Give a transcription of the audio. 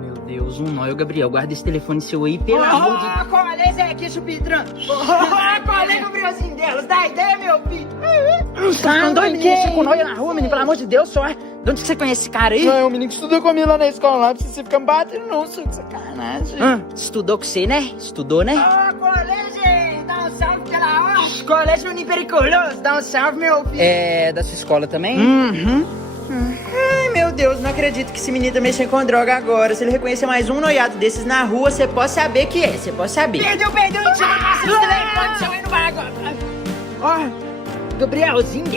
Meu Deus, um nóio, Gabriel. Guarda esse telefone seu aí, pelo amor de... Qual é esse aqui, Chupitran? Qual é, Gabrielzinho delas? Dá ideia, meu filho? Tá andando menino com nóia na rua, menino, pelo amor de Deus, só. De onde que você conhece esse cara aí? Não, é um menino que estudou comigo lá na escola, lá, pra você ficar me batendo, não, sou de sacanagem. Estudou com você, né? Estudou, né? Colégio, dá um salve pela hora. Colégio Unipericuloso, dá um salve, meu filho. É, da sua escola também? Ai, meu Deus, não acredito que esse menino tá mexendo com droga agora. Se ele reconhecer mais um noiado desses na rua, você pode saber que é, você pode saber. Perdeu, chama o telefone, seu aí no bagulho. Gabrielzinho.